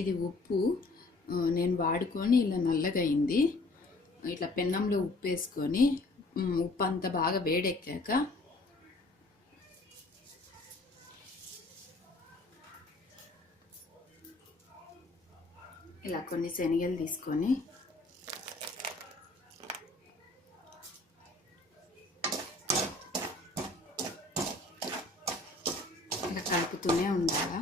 ఇది ఉప్పు నేను వాడుకొని ఇలా నల్లగా అయింది. ఇట్లా పెన్నంలో ఉప్పు వేసుకొని ఉప్పు అంతా బాగా వేడెక్కాక ఇలా కొన్ని శనగలు తీసుకొని ఇలా కలుపుతూనే ఉండాలి.